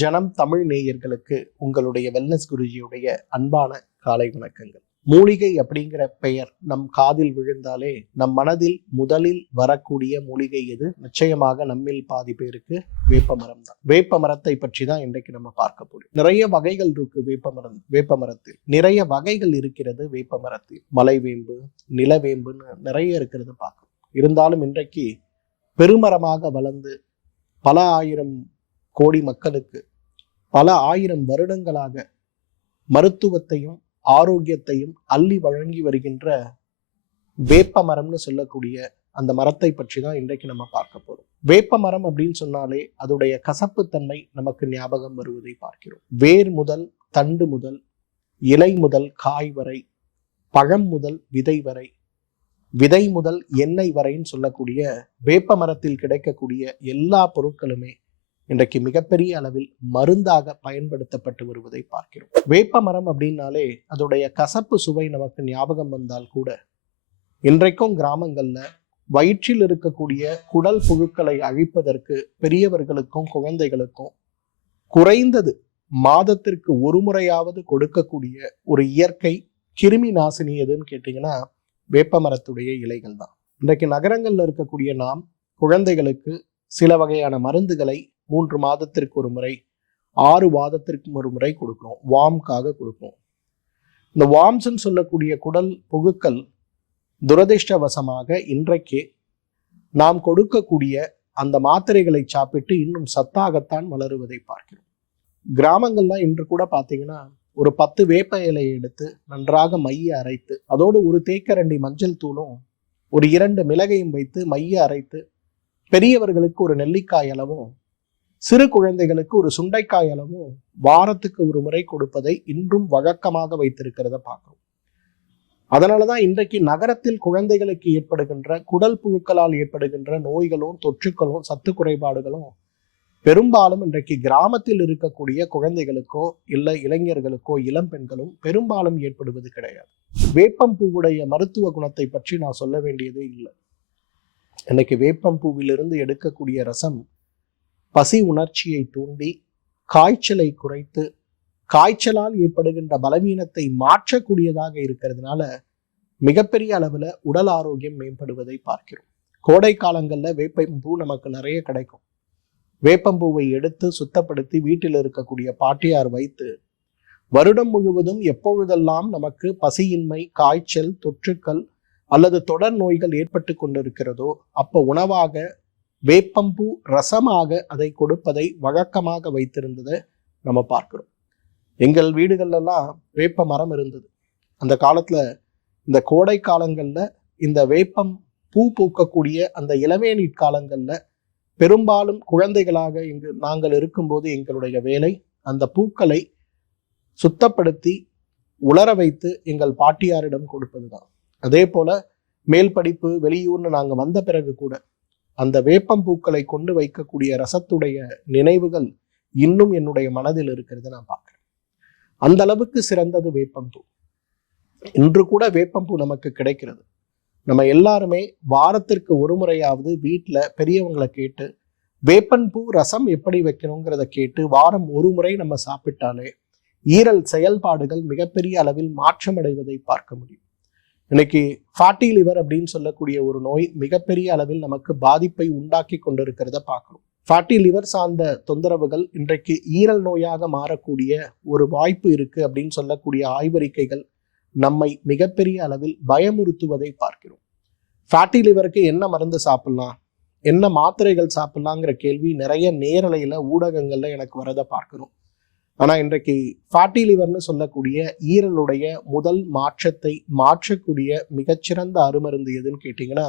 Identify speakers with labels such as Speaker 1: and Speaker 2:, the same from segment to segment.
Speaker 1: ஜனம் தமிழ் நேயர்களுக்கு உங்களுடைய வெல்னஸ் குருஜியுடைய அன்பான காலை வணக்கங்கள். மூலிகை அப்படிங்கிற பெயர் நம் காதில் விழுந்தாலே நம் மனதில் முதலில் வரக்கூடிய மூலிகை எது? நிச்சயமாக நம்மில் பாதி பேருக்கு வேப்ப மரம் தான். வேப்ப மரத்தை பற்றி தான் இன்றைக்கு நம்ம பார்க்க போறோம். நிறைய வகைகள் இருக்கு வேப்ப மரம் வேப்ப மரத்தில் நிறைய வகைகள் இருக்கிறது வேப்ப மரத்தில் மலைவேம்பு நிலவேம்புன்னு நிறைய இருக்கிறது பார்க்கணும் இருந்தாலும் இன்றைக்கு பெருமரமாக வளர்ந்து பல ஆயிரம் கோடி மக்களுக்கு பல ஆயிரம் வருடங்களாக மருத்துவத்தையும் ஆரோக்கியத்தையும் அள்ளி வழங்கி வருகின்ற வேப்ப மரம்னு சொல்லக்கூடிய அந்த மரத்தை பற்றி தான் இன்றைக்கு நம்ம பார்க்க போறோம். வேப்ப மரம் அப்படின்னு சொன்னாலே அதோடைய கசப்புத்தன்மை நமக்கு ஞாபகம் வருவதை பார்க்கிறோம். வேர் முதல் தண்டு முதல் இலை முதல் காய் வரை பழம் முதல் விதை வரை விதை முதல் எண்ணெய் வரைன்னு சொல்லக்கூடிய வேப்ப மரத்தில் கிடைக்கக்கூடிய எல்லா பொருட்களுமே இன்றைக்கு மிகப்பெரிய அளவில் மருந்தாக பயன்படுத்தப்பட்டு வருவதை பார்க்கிறோம். வேப்ப மரம் அப்படின்னாலே அதோடைய கசப்பு சுவை நமக்கு ஞாபகம் வந்தால் கூட இன்றைக்கும் கிராமங்கள்ல வயிற்றில் இருக்கக்கூடிய குடல் புழுக்களை அழிப்பதற்கு பெரியவர்களுக்கும் குழந்தைகளுக்கும் குறைந்தது மாதத்திற்கு ஒரு முறையாவது கொடுக்கக்கூடிய ஒரு இயற்கை கிருமி நாசினி எதுன்னு கேட்டிங்கன்னா வேப்ப மரத்துடைய இலைகள் தான். இன்றைக்கு நகரங்களில் இருக்கக்கூடிய நாம் குழந்தைகளுக்கு சில வகையான மருந்துகளை மூன்று மாதத்திற்கு ஒரு முறை ஆறு மாதத்திற்கு ஒரு முறை கொடுக்குறோம். வாம்காக கொடுப்போம். இந்த வார்ம்ஸ்ன்னு சொல்லக்கூடிய குடல் புழுக்கள் துரதிர்ஷ்டவசமாக இன்றைக்கு நாம் கொடுக்கக்கூடிய அந்த மாத்திரைகளை சாப்பிட்டு இன்னும் சத்தாகத்தான் வளருவதை பார்க்கிறோம். கிராமங்கள்லாம் இன்று கூட பார்த்தீங்கன்னா ஒரு பத்து வேப்ப இலையை எடுத்து நன்றாக மைய அரைத்து அதோடு ஒரு தேக்கரண்டி மஞ்சள் தூளும் ஒரு இரண்டு மிளகையும் வைத்து மைய அரைத்து பெரியவர்களுக்கு ஒரு நெல்லிக்காய் அளவும் சிறு குழந்தைகளுக்கு ஒரு சுண்டைக்காய் அளவும் வாரத்துக்கு ஒரு முறை கொடுப்பதை இன்றும் வழக்கமாக வைத்திருக்கிறத பார்க்கிறோம். அதனாலதான் இன்றைக்கு நகரத்தில் குழந்தைகளுக்கு ஏற்படுகின்ற குடல் புழுக்களால் ஏற்படுகின்ற நோய்களும் தொற்றுக்களும் சத்து குறைபாடுகளும் பெரும்பாலும் இன்றைக்கு கிராமத்தில் இருக்கக்கூடிய குழந்தைகளுக்கோ இல்லை இளைஞர்களுக்கோ இளம் பெண்களும் பெரும்பாலும் ஏற்படுவது கிடையாது. வேப்பம்பூவுடைய மருத்துவ குணத்தை பற்றி நான் சொல்ல வேண்டியதே இல்லை. இன்னைக்கு வேப்பம்பூவிலிருந்து எடுக்கக்கூடிய ரசம் பசி உணர்ச்சியை தூண்டி காய்ச்சலை குறைத்து காய்ச்சலால் ஏற்படுகின்ற பலவீனத்தை மாற்றக்கூடியதாக இருக்கிறதுனால மிகப்பெரிய அளவில் உடல் ஆரோக்கியம் மேம்படுவதை பார்க்கிறோம். கோடை காலங்களில் வேப்பம்பூ நமக்கு நிறைய கிடைக்கும். வேப்பம்பூவை எடுத்து சுத்தப்படுத்தி வீட்டில் இருக்கக்கூடிய பாட்டியார் வைத்து வருடம் முழுவதும் எப்பொழுதெல்லாம் நமக்கு பசியின்மை காய்ச்சல் தொற்றுக்கள் அல்லது தொடர் நோய்கள் ஏற்பட்டு கொண்டிருக்கிறதோ அப்போ உணவாக வேப்பம்பூ ரசமாக அதை கொடுப்பதை வழக்கமாக வைத்திருந்ததை நம்ம பார்க்கிறோம். எங்கள் வீடுகள்லாம் வேப்ப மரம் இருந்தது. அந்த காலத்தில் இந்த கோடை காலங்களில் இந்த வேப்பம் பூ பூக்கக்கூடிய அந்த இளவேநீர் காலங்களில் பெரும்பாலும் குழந்தைகளாக இங்கு நாங்கள் இருக்கும்போது எங்களுடைய வேலை அந்த பூக்களை சுத்தப்படுத்தி உலர வைத்து எங்கள் பாட்டியாரிடம் கொடுப்பது தான் அதே போல மேல் படிப்பு வெளியூர்னு நாங்கள் வந்த பிறகு கூட அந்த வேப்பம்பூக்களை கொண்டு வைக்கக்கூடிய ரசத்துடைய நினைவுகள் இன்னும் என்னுடைய மனதில் இருக்கிறது நான் பார்க்குறேன். அந்த அளவுக்கு சிறந்தது வேப்பம்பூ இன்று கூட வேப்பம்பூ நமக்கு கிடைக்கிறது. நம்ம எல்லாருமே வாரத்திற்கு ஒரு முறையாவது வீட்டில் பெரியவங்களை கேட்டு வேப்பன்பூ ரசம் எப்படி வைக்கணுங்கிறத கேட்டு வாரம் ஒரு முறை நம்ம சாப்பிட்டாலே ஈரல் செயல்பாடுகள் மிகப்பெரிய அளவில் மாற்றமடைவதை பார்க்க முடியும். இன்னைக்கு ஃபாட்டி லிவர் அப்படின்னு சொல்லக்கூடிய ஒரு நோய் மிகப்பெரிய அளவில் நமக்கு பாதிப்பை உண்டாக்கி கொண்டிருக்கிறத பார்க்கணும் ஃபாட்டி லிவர் சார்ந்த தொந்தரவுகள் இன்றைக்கு ஈரல் நோயாக மாறக்கூடிய ஒரு வாய்ப்பு இருக்கு அப்படின்னு சொல்லக்கூடிய ஆய்வறிக்கைகள் நம்மை மிகப்பெரிய அளவில் பயமுறுத்துவதை பார்க்கிறோம். ஃபேட்டி லிவருக்கு என்ன மருந்து சாப்பிட்லாம்? என்ன மாத்திரைகள் சாப்பிட்லாங்கிற கேள்வி நிறைய நேரலையில் ஊடகங்களில் எனக்கு வரதை பார்க்கிறோம். ஆனால் இன்றைக்கு ஃபேட்டி லிவர்னு சொல்லக்கூடிய ஈரலுடைய முதல் மாற்றத்தை மாற்றக்கூடிய மிகச்சிறந்த அருமருந்து எதுன்னு கேட்டிங்கன்னா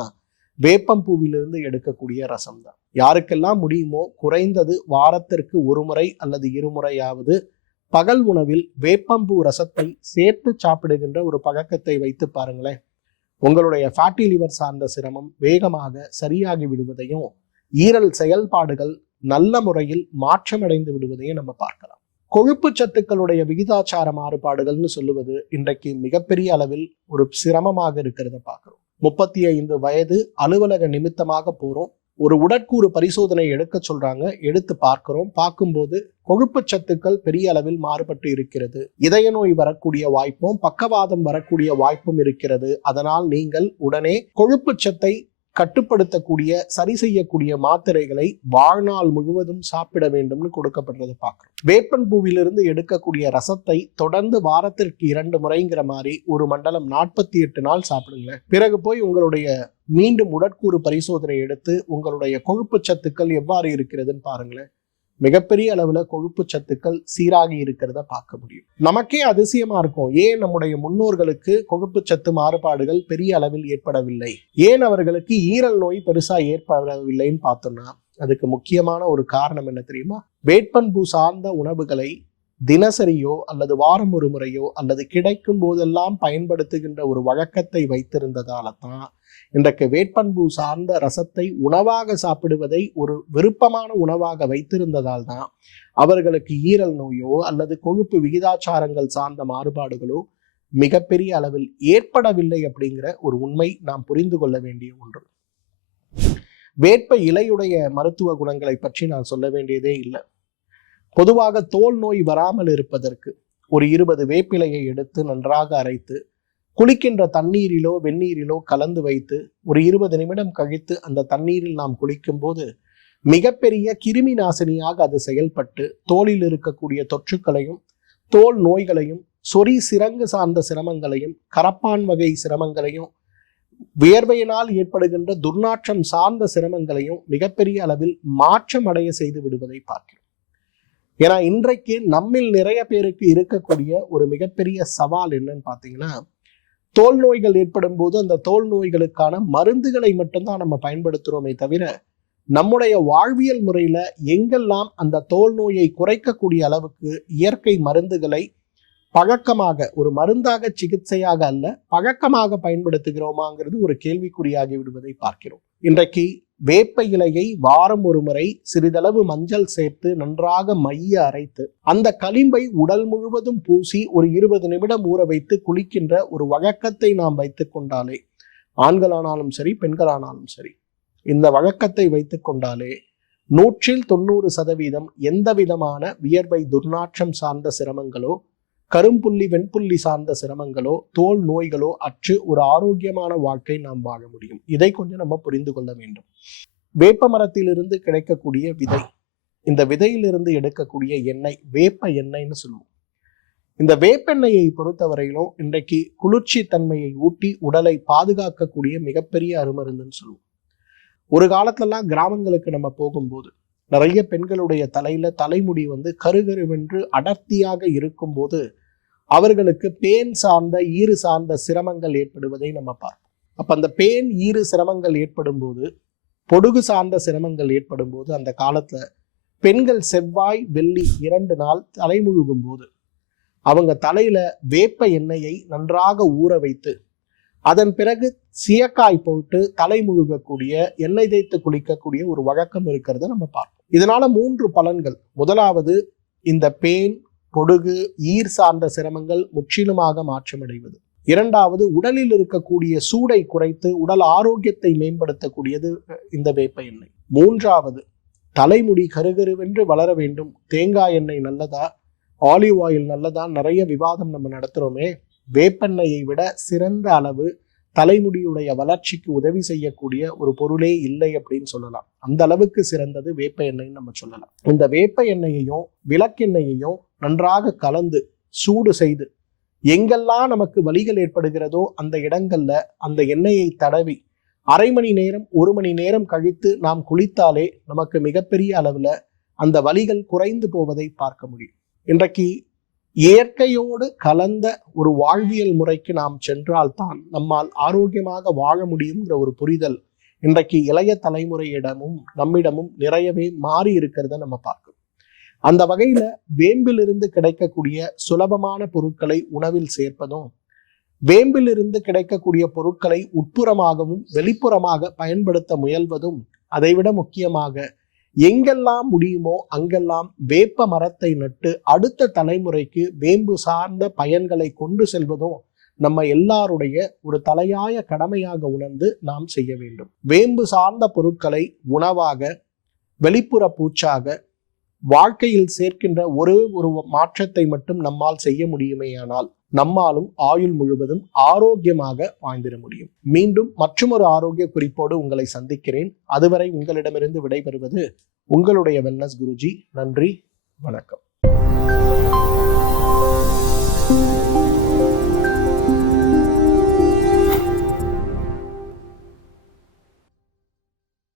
Speaker 1: வேப்பம்பூவிலிருந்து எடுக்கக்கூடிய ரசம் தான் யாருக்கெல்லாம் முடியுமோ குறைந்தது வாரத்திற்கு ஒரு முறை அல்லது இருமுறையாவது பகல் உணவில் வேப்பம்பூ ரசத்தை சேர்த்து சாப்பிடுகின்ற ஒரு பழக்கத்தை வைத்து பாருங்களேன். உங்களுடைய ஃபேட்டி லிவர் சார்ந்த சிரமம் வேகமாக சரியாகி விடுவதையும் ஈரல் செயல்பாடுகள் நல்ல முறையில் மாற்றமடைந்து விடுவதையும் நம்ம பார்க்கலாம். கொழுப்பு சத்துக்களுடைய விகிதாச்சார மாறுபாடுகள்னு சொல்லுவது இன்றைக்கு மிகப்பெரிய அளவில் ஒரு சிரமமாக இருக்கிறத பார்க்குறோம். முப்பத்தி ஐந்து வயது அலுவலக நிமித்தமாக போகிறோம் ஒரு உடற்கூறு பரிசோதனை எடுக்க சொல்றாங்க. எடுத்து பார்க்கிறோம். பார்க்கும்போது கொழுப்பு சத்துக்கள் பெரிய அளவில் மாறுபட்டு இருக்கிறது. இதய நோய் வரக்கூடிய வாய்ப்பும் பக்கவாதம் வரக்கூடிய வாய்ப்பும் இருக்கிறது. அதனால் நீங்கள் உடனே கொழுப்பு சத்தை கட்டுப்படுத்தக்கூடிய சரி செய்யக்கூடிய மாத்திரைகளை வாழ்நாள் முழுவதும் சாப்பிட வேண்டும்னு கொடுக்கப்படுறது பார்க்குறோம். வேப்பன் பூவிலிருந்து எடுக்கக்கூடிய ரசத்தை தொடர்ந்து வாரத்திற்கு இரண்டு முறைங்கிற மாதிரி ஒரு மண்டலம் நாற்பத்தி எட்டு நாள் சாப்பிடுங்க பிறகு போய் உங்களுடைய மீண்டும் உடற்கூறு பரிசோதனை எடுத்து உங்களுடைய கொழுப்பு சத்துக்கள் எவ்வாறு இருக்கிறதுன்னு பாருங்களேன். மிகப்பெரிய அளவுல கொழுப்பு சத்துக்கள் சீராகி இருக்கிறத பார்க்க முடியும். நமக்கே அதிசயமா இருக்கும். ஏன் நம்முடைய முன்னோர்களுக்கு கொழுப்பு சத்து மாறுபாடுகள் பெரிய அளவில் ஏற்படவில்லை? ஏன் அவர்களுக்கு ஈரல் நோய் பெருசா ஏற்படவில்லைன்னு பார்த்தோம்னா அதுக்கு முக்கியமான ஒரு காரணம் என்ன தெரியுமா? வேட்பண்பு சார்ந்த உணவுகளை தினசரியோ அல்லது வாரம் ஒரு முறையோ அல்லது கிடைக்கும் போதெல்லாம் பயன்படுத்துகின்ற ஒரு வழக்கத்தை வைத்திருந்ததால தான் இன்றைக்கு வேட்பண்பு சார்ந்த ரசத்தை உணவாக சாப்பிடுவதை ஒரு விருப்பமான உணவாக வைத்திருந்ததால் தான் அவர்களுக்கு ஈரல் நோயோ அல்லது கொழுப்பு விகிதாச்சாரங்கள் சார்ந்த மாறுபாடுகளோ மிகப்பெரிய அளவில் ஏற்படவில்லை அப்படிங்கிற ஒரு உண்மை நாம் புரிந்து கொள்ள வேண்டிய ஒன்று. வேட்ப இலையுடைய மருத்துவ குணங்களை பற்றி நான் சொல்ல வேண்டியதே இல்லை. பொதுவாக தோல் நோய் வராமல் இருப்பதற்கு ஒரு இருபது வேப்பிலையை எடுத்து நன்றாக அரைத்து குளிக்கின்ற தண்ணீரிலோ வெந்நீரிலோ கலந்து வைத்து ஒரு இருபது நிமிடம் கழித்து அந்த தண்ணீரில் நாம் குளிக்கும்போது மிகப்பெரிய கிருமி நாசினியாக அது செயல்பட்டு தோலில் இருக்கக்கூடிய தொற்றுக்களையும் தோல் நோய்களையும் சொறி சிறங்கு சார்ந்த சிரமங்களையும் கரப்பான் வகை சிரமங்களையும் வியர்வையினால் ஏற்படுகின்ற துர்நாற்றம் சார்ந்த சிரமங்களையும் மிகப்பெரிய அளவில் மாற்றம் அடைய செய்து விடுவதை பார்க்கிறோம். ஏன்னா இன்றைக்கு நம்மில் நிறைய பேருக்கு இருக்கக்கூடிய ஒரு மிகப்பெரிய சவால் என்னன்னு பார்த்தீங்கன்னா தோல் நோய்கள் ஏற்படும் போது அந்த தோல் நோய்களுக்கான மருந்துகளை மட்டும்தான் நம்ம பயன்படுத்துகிறோமே தவிர நம்முடைய வாழ்வியல் முறையில் எங்கெல்லாம் அந்த தோல் நோயை குறைக்கக்கூடிய அளவுக்கு இயற்கை மருந்துகளை பழக்கமாக ஒரு மருந்தாக சிகிச்சையாக அல்ல பழக்கமாக பயன்படுத்துகிறோமாங்கிறது ஒரு கேள்விக்குறியாகி விடுவதை பார்க்கிறோம். இன்றைக்கு வேப்ப இலையை வாரம் ஒரு முறை சிறிதளவு மஞ்சள் சேர்த்து நன்றாக மைய அரைத்து அந்த களிம்பை உடல் முழுவதும் பூசி ஒரு இருபது நிமிடம் ஊற வைத்து குளிக்கின்ற ஒரு வழக்கத்தை நாம் வைத்துக் கொண்டாலே ஆண்களானாலும் சரி பெண்களானாலும் சரி இந்த வழக்கத்தை வைத்துக் கொண்டாலே நூற்றில் தொண்ணூறு சதவீதம் எந்த விதமான வியர்வை துர்நாற்றம் சார்ந்த சிரமங்களோ கரும்புள்ளி வெண்புள்ளி சார்ந்த சிரமங்களோ தோல் நோய்களோ அற்று ஒரு ஆரோக்கியமான வாழ்க்கை நாம் வாழ முடியும். இதை கொஞ்சம் நம்ம புரிந்து கொள்ள வேண்டும். வேப்ப மரத்திலிருந்து கிடைக்கக்கூடிய விதை. இந்த விதையிலிருந்து எடுக்கக்கூடிய எண்ணெய் வேப்ப எண்ணெய்னு சொல்லுவோம். இந்த வேப்பெண்ணெயை பொறுத்தவரையிலும் இன்றைக்கு குளிர்ச்சி தன்மையை ஊட்டி உடலை பாதுகாக்கக்கூடிய மிகப்பெரிய அருமருந்துன்னு சொல்லுவோம். ஒரு காலத்துலலாம் கிராமங்களுக்கு நம்ம போகும்போது நிறைய பெண்களுடைய தலையில தலைமுடி வந்து கருகருவென்று அடர்த்தியாக இருக்கும்போது அவர்களுக்கு பேன் சார்ந்த ஈறு சார்ந்த சிரமங்கள் ஏற்படுவதை நம்ம பார்ப்போம். அப்போ அந்த பேன் ஈறு சிரமங்கள் ஏற்படும் போது பொடுகு சார்ந்த சிரமங்கள் ஏற்படும் போது அந்த காலத்தில் பெண்கள் செவ்வாய் வெள்ளி இரண்டு நாள் தலைமுழுகும் போது அவங்க தலையில வேப்ப எண்ணெயை நன்றாக ஊற வைத்து அதன் பிறகு சியக்காய் போட்டு தலை முழுகக்கூடிய எண்ணெய் தேய்த்து குளிக்கக்கூடிய ஒரு வழக்கம் இருக்கிறத நம்ம பார்ப்போம். இதனால மூன்று பலன்கள். முதலாவது இந்த பேன் பொடுகு ஈர் சார்ந்த சிரமங்கள் முற்றிலுமாக மாற்றமடைவது. இரண்டாவது உடலில் இருக்கக்கூடிய சூடை குறைத்து உடல் ஆரோக்கியத்தை மேம்படுத்தக்கூடியது இந்த வேப்ப எண்ணெய். மூன்றாவது தலைமுடி கருகருவென்று வளர வேண்டும். தேங்காய் எண்ணெய் நல்லதா? ஆலிவ் ஆயில் நல்லதா? நிறைய விவாதம் நம்ம நடத்துகிறோமே வேப்பெண்ணெயை விட சிறந்த அளவு தலைமுடியுடைய வளர்ச்சிக்கு உதவி செய்யக்கூடிய ஒரு பொருளே இல்லை அப்படின்னு சொல்லலாம். அந்த அளவுக்கு சிறந்தது வேப்ப எண்ணெய்ன்னு நம்ம சொல்லலாம். இந்த வேப்ப எண்ணெயையும் விளக்கெண்ணெயையும் நன்றாக கலந்து சூடு செய்து எங்கெல்லாம் நமக்கு வலிகள் ஏற்படுகிறதோ அந்த இடங்கள்ல அந்த எண்ணெயை தடவி அரை மணி நேரம் ஒரு மணி நேரம் கழித்து நாம் குளித்தாலே நமக்கு மிகப்பெரிய அளவில் அந்த வலிகள் குறைந்து போவதை பார்க்க முடியும். இன்றைக்கு இயற்கையோடு கலந்த ஒரு வாழ்வியல் முறைக்கு நாம் சென்றால்தான் நம்மால் ஆரோக்கியமாக வாழ முடியுங்கிற ஒரு புரிதல் இன்றைக்கு இளைய தலைமுறையிடமும் நம்மிடமும் நிறையவே மாறி இருக்கிறத நம்ம பார்க்கணும் அந்த வகையில வேம்பிலிருந்து கிடைக்கக்கூடிய சுலபமான பொருட்களை உணவில் சேர்ப்பதும் வேம்பிலிருந்து கிடைக்கக்கூடிய பொருட்களை உட்புறமாகவும் வெளிப்புறமாக பயன்படுத்த முயல்வதும் அதைவிட முக்கியமாக எங்கெல்லாம் முடியுமோ அங்கெல்லாம் வேப்ப மரத்தை நட்டு அடுத்த தலைமுறைக்கு வேம்பு சார்ந்த பயன்களை கொண்டு செல்வதும் நம்ம எல்லாருடைய ஒரு தலையாய கடமையாக உணர்ந்து நாம் செய்ய வேண்டும். வேம்பு சார்ந்த பொருட்களை உணவாக வெளிப்புற பூச்சாக வாழ்க்கையில் சேர்க்கின்ற ஒரே ஒரு மாற்றத்தை மட்டும் நம்மால் செய்ய முடியுமேயானால் நம்மாலும் ஆயுள் முழுவதும் ஆரோக்கியமாக வாழ்ந்திட முடியும். மீண்டும் மற்றொரு ஆரோக்கிய குறிப்போடு உங்களை சந்திக்கிறேன். அதுவரை உங்களிடமிருந்து விடைபெறுவது உங்களுடைய வெல்னஸ் குருஜி. நன்றி வணக்கம்.